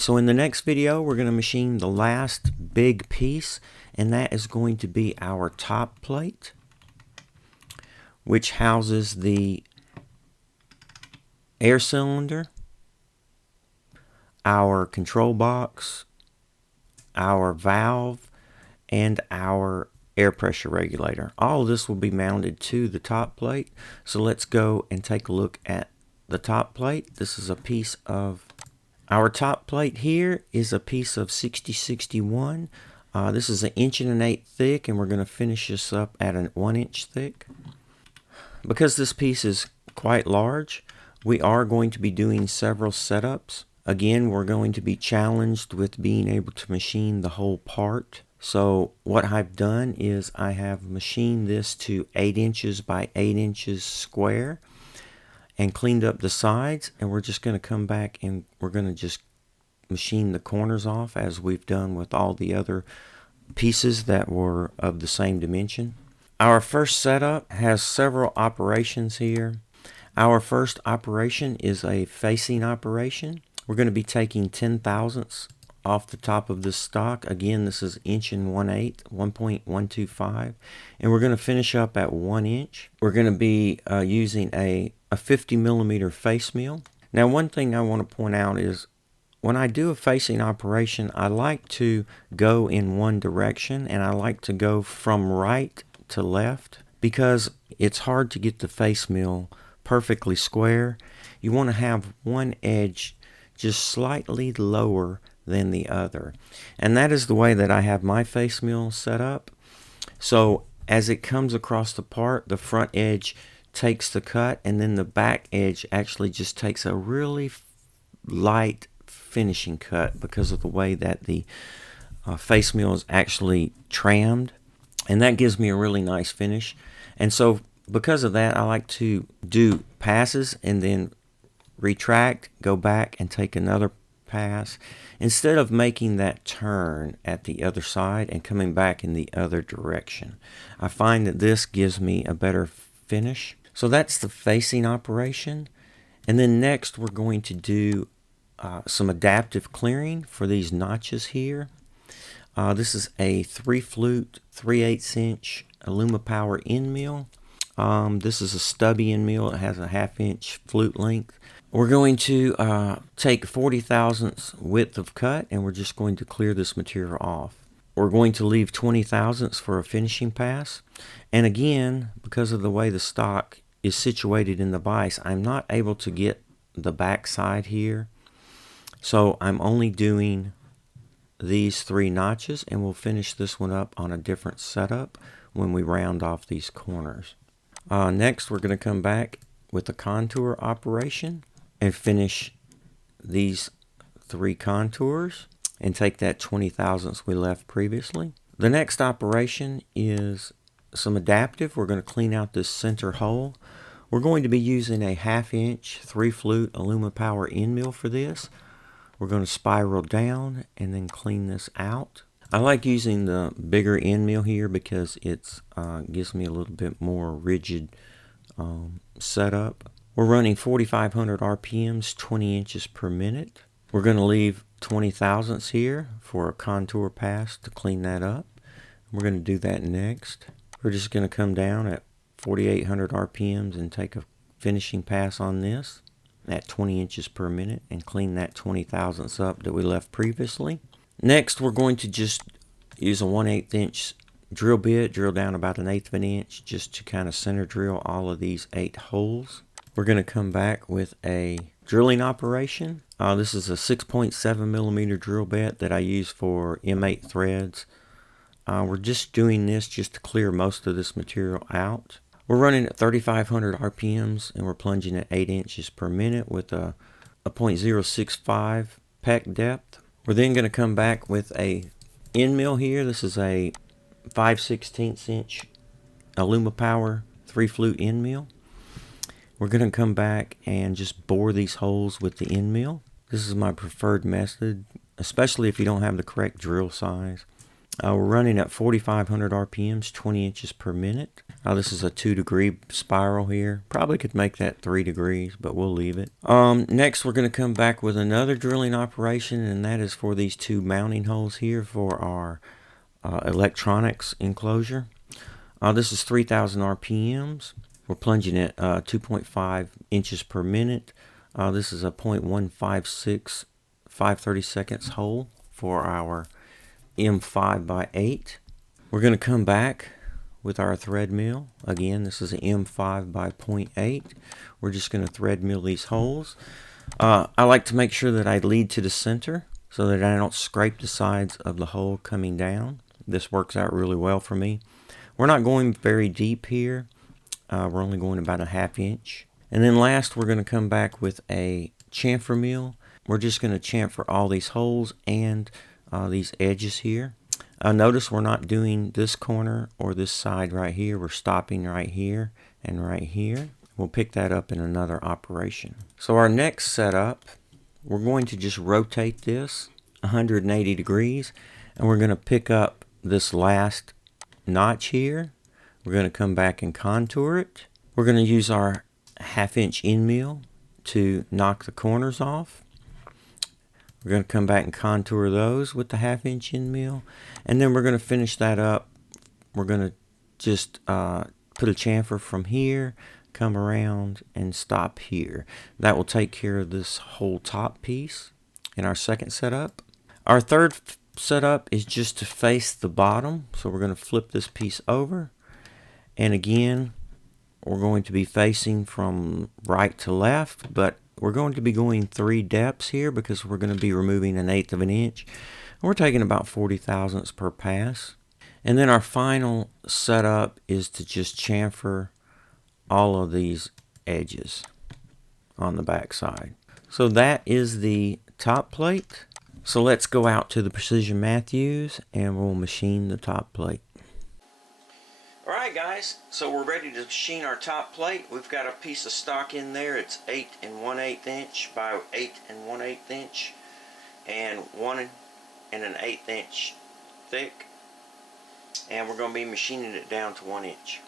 Alright, so in the next video we're going to machine the last big piece, and that is going to be our top plate, which houses the air cylinder, our control box, our valve, and our air pressure regulator. All of this will be mounted to the top plate. So let's go and take a look at the top plate. This is a piece of our top plate here is a piece of 6061. This is 1.1 inch thick, and we're going to finish this up at an 1 inch thick. Because this piece is quite large, we are going to be doing several setups. Again, we're going to be challenged with being able to machine the whole part. So what I've done is I have machined this to 8 inches by 8 inches square and cleaned up the sides, and we're just going to come back and we're going to just machine the corners off as we've done with all the other pieces that were of the same dimension. Our first setup has several operations here. Our first operation is a facing operation. We're going to be taking 10 thousandths off the top of this stock. Again, this is 1.1 inch, 1.125, and we're going to finish up at 1 inch. We're going to be using a 50 millimeter face mill. Now, one thing I want to point out is when I do a facing operation, I like to go in one direction, and I like to go from right to left because it's hard to get the face mill perfectly square. You want to have one edge just slightly lower than the other, and that is the way that I have my face mill set up. So as it comes across the part, the front edge takes the cut, and then the back edge actually just takes a really light finishing cut because of the way that the face mill is actually trammed, and that gives me a really nice finish. And so because of that, I like to do passes and then retract, go back and take another pass instead of making that turn at the other side and coming back in the other direction. I find that this gives me a better finish. So that's the facing operation. And then next we're going to do some adaptive clearing for these notches here. This is a 3-flute 3/8 inch Alumapower end mill. This is a stubby end mill. It has a 1/2 inch flute length. We're going to take 40 thousandths width of cut, and we're just going to clear this material off. We're going to leave 20 thousandths for a finishing pass. And again, because of the way the stock is situated in the vise, I'm not able to get the back side here. So I'm only doing these 3 notches, and we'll finish this one up on a different setup when we round off these corners. Next, we're going to come back with a contour operation and finish these 3 contours and take that 20 thousandths we left previously. The next operation is some adaptive. We're going to clean out this center hole. We're going to be using a 1/2 inch 3-flute Alumapower end mill for this. We're going to spiral down and then clean this out. I like using the bigger end mill here because it gives me a little bit more rigid setup. We're running 4,500 RPMs, 20 inches per minute. We're going to leave 20 thousandths here for a contour pass to clean that up. We're going to do that next. We're just going to come down at 4,800 RPMs and take a finishing pass on this at 20 inches per minute and clean that 20 thousandths up that we left previously. Next, we're going to just use a 1/8 inch drill bit, drill down about 1/8 of an inch just to kind of center drill all of these 8 holes. We're going to come back with a drilling operation. This is a 6.7 millimeter drill bit that I use for M8 threads. We're just doing this just to clear most of this material out. We're running at 3,500 RPMs, and we're plunging at 8 inches per minute with a 0.065 peck depth. We're then going to come back with a end mill here. This is a 5/16 inch Alumapower 3-flute end mill. We're going to come back and just bore these holes with the end mill. This is my preferred method, especially if you don't have the correct drill size. We're running at 4,500 RPMs, 20 inches per minute. This is a 2-degree spiral here. Probably could make that 3 degrees, but we'll leave it. Next, we're going to come back with another drilling operation, and that is for these 2 mounting holes here for our electronics enclosure. This is 3,000 RPMs. We're plunging at 2.5 inches per minute. This is a 0.156 5/32 hole for our M5x8. We're going to come back with our thread mill. Again, this is an M5 by 0.8. We're just going to thread mill these holes. I like to make sure that I lead to the center so that I don't scrape the sides of the hole coming down. This works out really well for me. We're not going very deep here. We're only going about a 1/2 inch. And then last, we're going to come back with a chamfer mill. We're just going to chamfer all these holes and these edges here. Notice we're not doing this corner or this side right here. We're stopping right here and right here. We'll pick that up in another operation. So our next setup, we're going to just rotate this 180 degrees, and we're going to pick up this last notch here. We're going to come back and contour it. We're going to use our 1/2 inch end mill to knock the corners off. We're going to come back and contour those with the 1/2 inch end mill, and then we're going to finish that up. We're going to just put a chamfer from here, come around, and stop here. That will take care of this whole top piece in our second setup. Our third setup is just to face the bottom, so we're going to flip this piece over, and again, we're going to be facing from right to left, but we're going to be going 3 depths here because we're going to be removing 1/8 of an inch. We're taking about 40 thousandths per pass. And then our final setup is to just chamfer all of these edges on the back side. So that is the top plate. So let's go out to the Precision Matthews and we'll machine the top plate. Alright guys, so we're ready to machine our top plate. We've got a piece of stock in there. It's 8 1/8 inch by 8 1/8 inch and 1 1/8 inch thick. And we're going to be machining it down to 1 inch.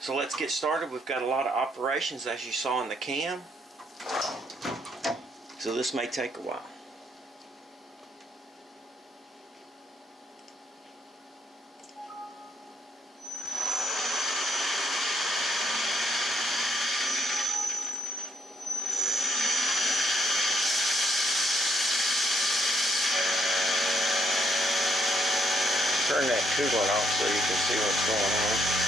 So let's get started. We've got a lot of operations as you saw in the cam. So this may take a while. Turn that coolant off so you can see what's going on.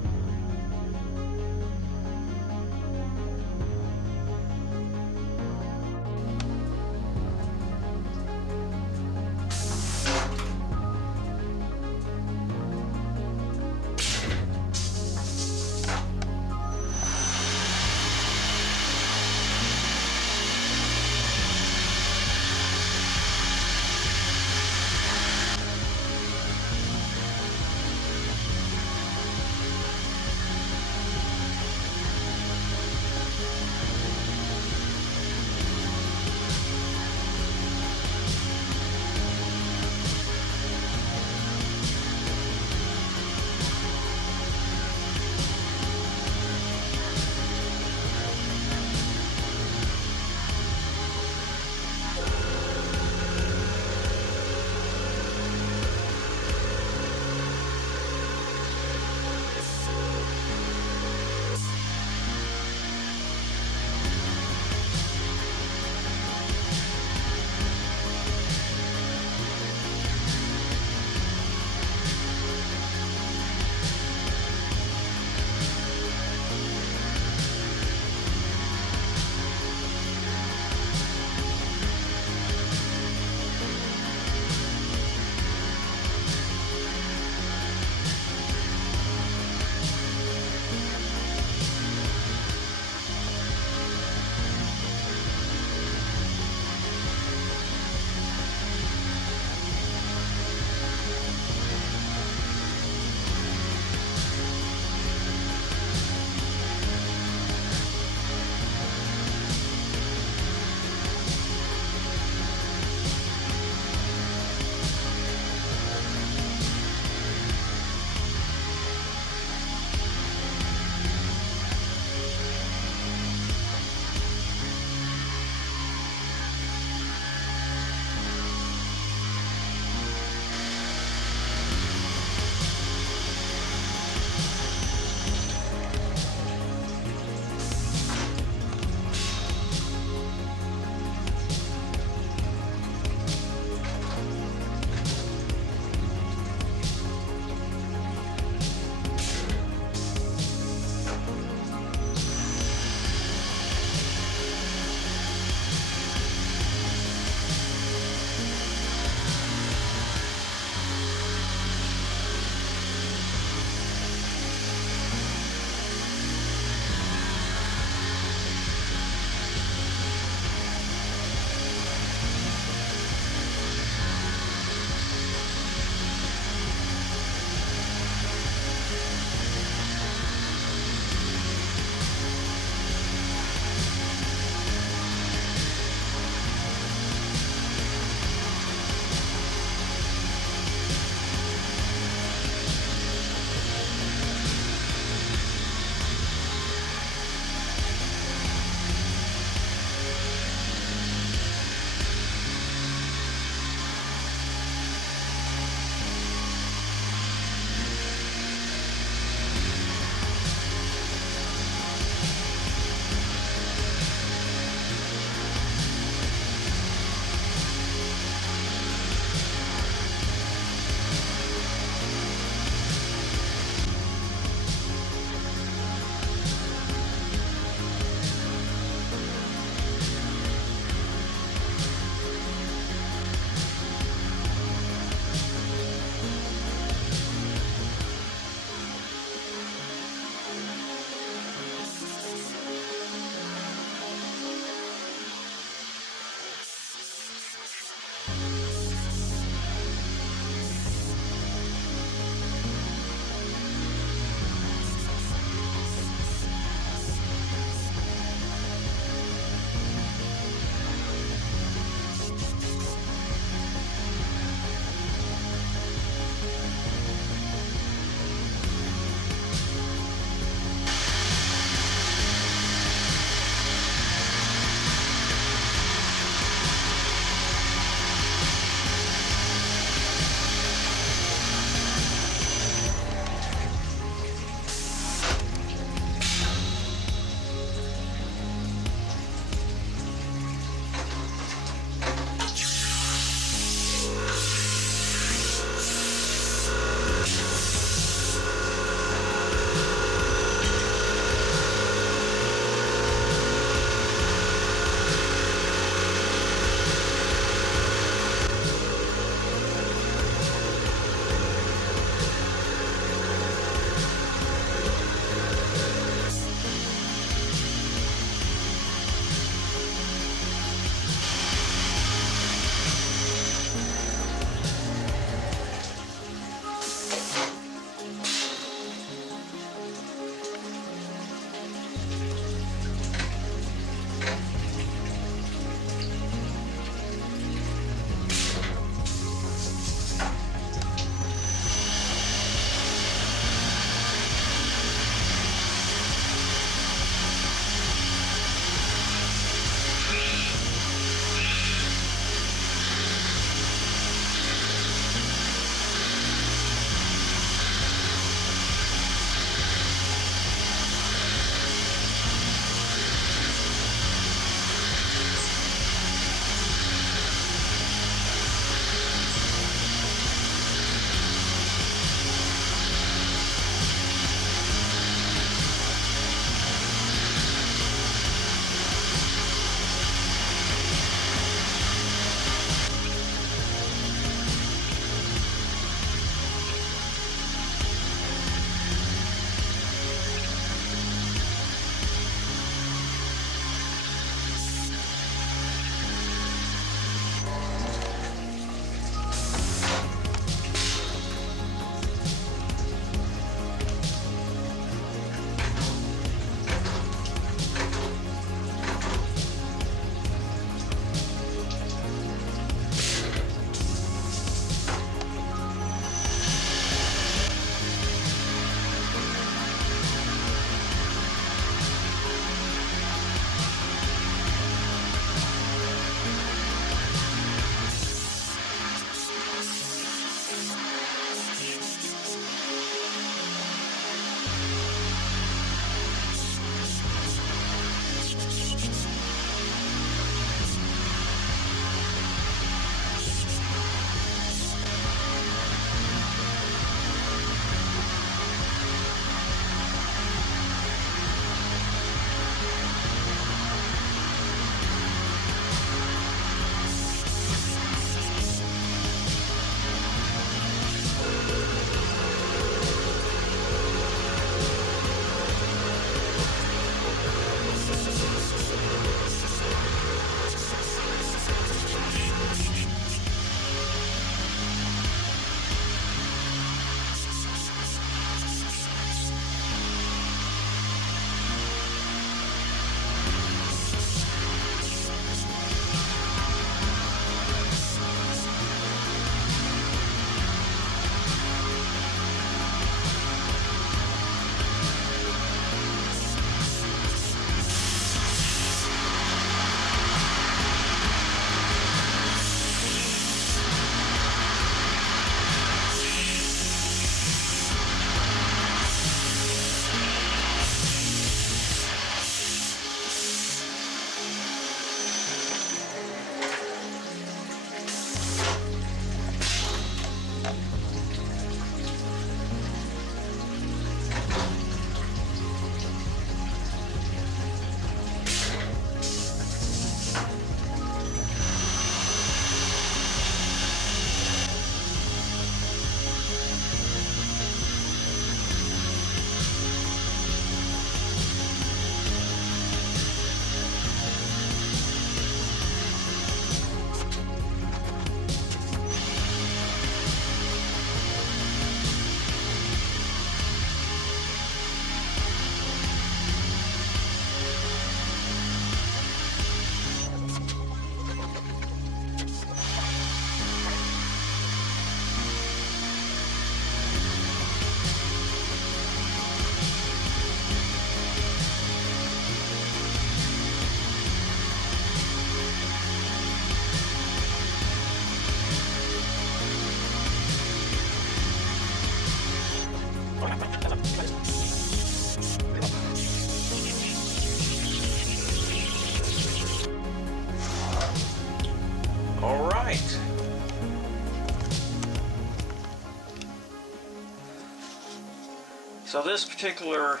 So this particular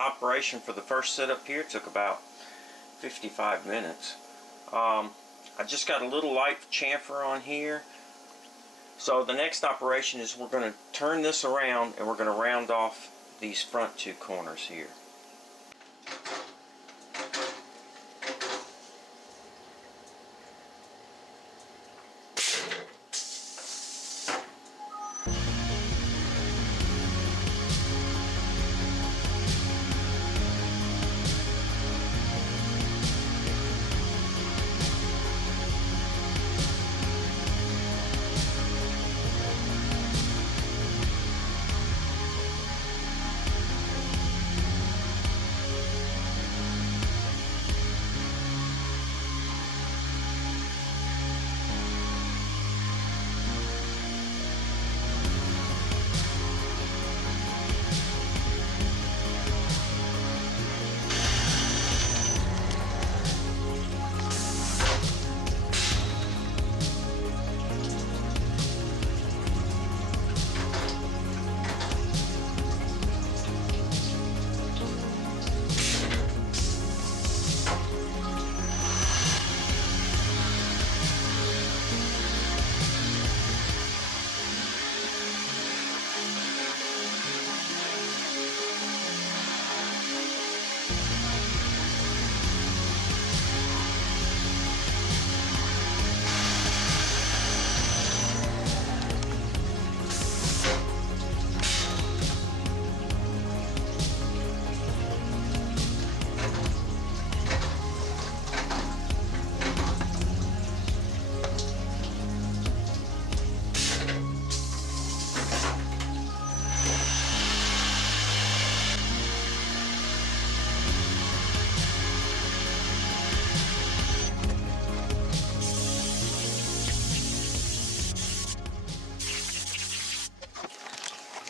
operation for the first setup here took about 55 minutes. I just got a little light chamfer on here. So the next operation is we're going to turn this around and we're going to round off these front two corners here.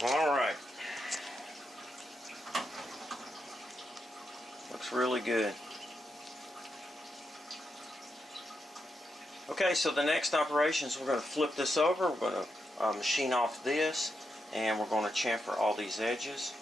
Alright. Looks really good. Okay, so the next operation is we're going to flip this over. We're going to machine off this, and we're going to chamfer all these edges.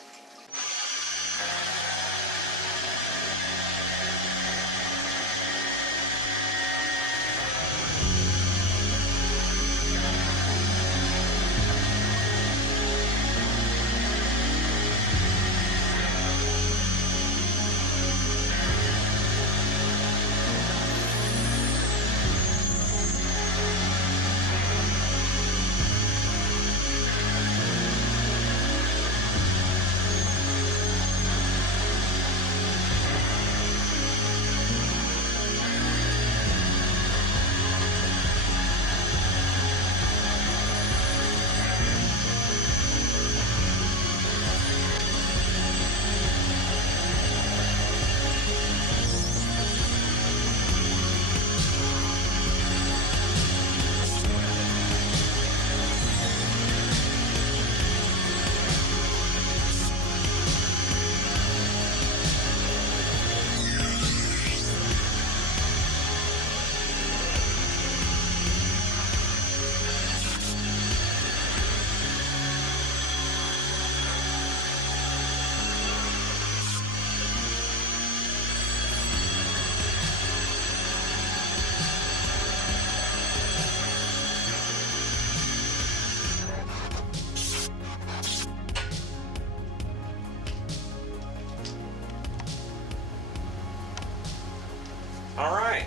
Alright.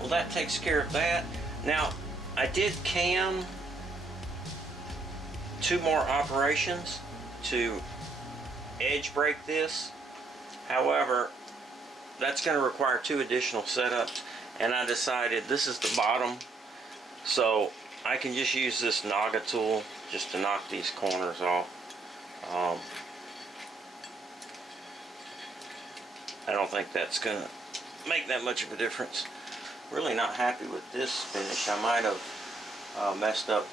Well, that takes care of that. Now, I did cam 2 more operations to edge break this. However, that's going to require 2 additional setups, and I decided this is the bottom, so I can just use this Naga tool just to knock these corners off. I don't think that's going to make that much of a difference. Really not happy with this finish. I might have messed up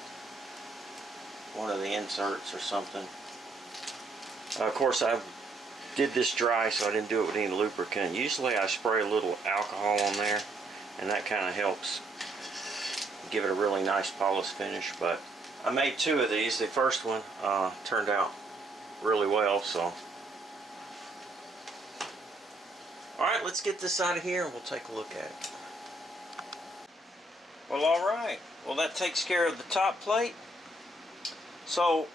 one of the inserts or something. Of course, I did this dry, so I didn't do it with any lubricant. Usually I spray a little alcohol on there, and that kind of helps give it a really nice polished finish, but I made 2 of these. The first one turned out really well, so. Alright, let's get this out of here and we'll take a look at it. Well, alright. Well, that takes care of the top plate. So,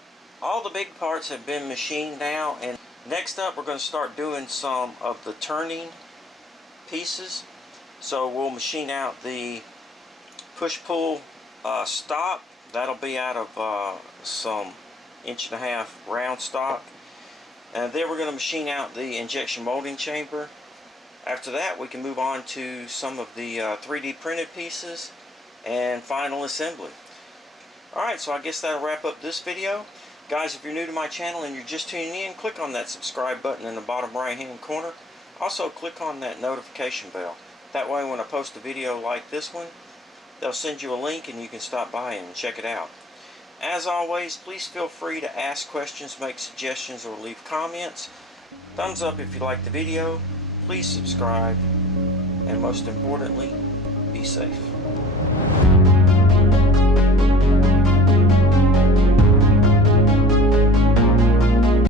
all the big parts have been machined now, and next up we're going to start doing some of the turning pieces. So we'll machine out the push-pull stop. That'll be out of some 1.5-inch round stock. And then we're going to machine out the injection molding chamber. After that, we can move on to some of the 3D printed pieces and final assembly. Alright, so I guess that'll wrap up this video. Guys, if you're new to my channel and you're just tuning in, click on that subscribe button in the bottom right hand corner. Also click on that notification bell. That way when I post a video like this one, they'll send you a link and you can stop by and check it out. As always, please feel free to ask questions, make suggestions, or leave comments. Thumbs up if you like the video. Please subscribe, and most importantly, be safe.